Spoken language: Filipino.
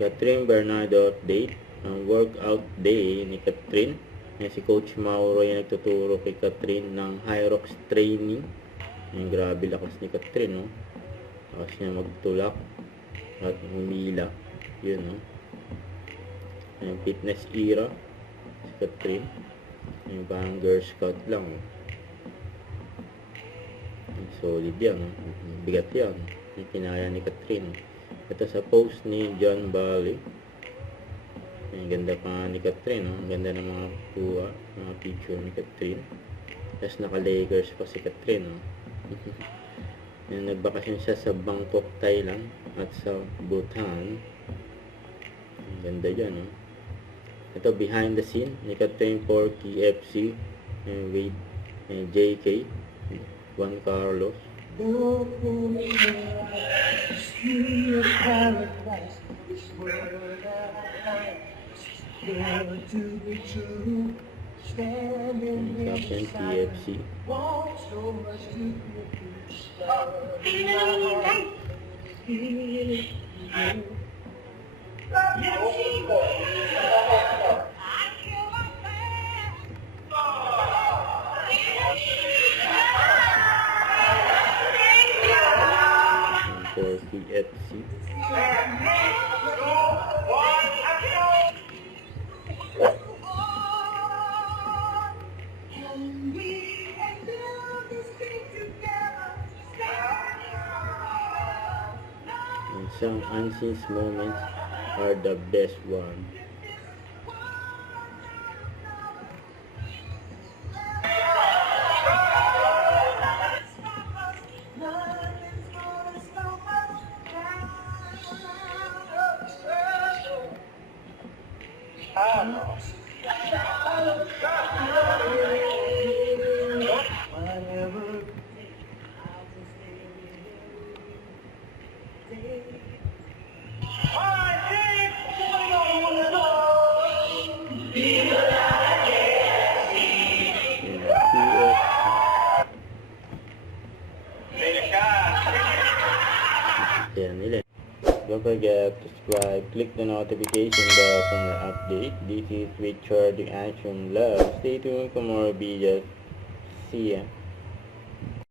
Catherine Bernardo update. Ang workout day ni Catherine. Si Coach Mauro yung nagtuturo kay Catherine ng Hyrox training. Grabe lakas ni Catherine, no? Lakas niya magtulak at humila. Yun, no? Fitness era si Catherine. Parang Girl Scout lang, no? Solid yan, no? Bigat yan. Yung kinaya ni Catherine. Ito sa post ni John Bali. Ang ganda pa ni Catherine, no? Ang ganda ng mga kuha, mga picture ni Catherine. Tapos naka-Lakers pa si Catherine, no? Nagbakasyon siya sa Bangkok, Thailand at sa Bhutan. Ang ganda dyan, no? Ito behind the scene ni Catherine for KFC and with JK Juan Carlos. Captain KFC. For KFC. Some unseen moments are the best one. Don't forget to subscribe, click the notification bell for more update. This is Richard the Action Love. Stay tuned for more videos. See ya.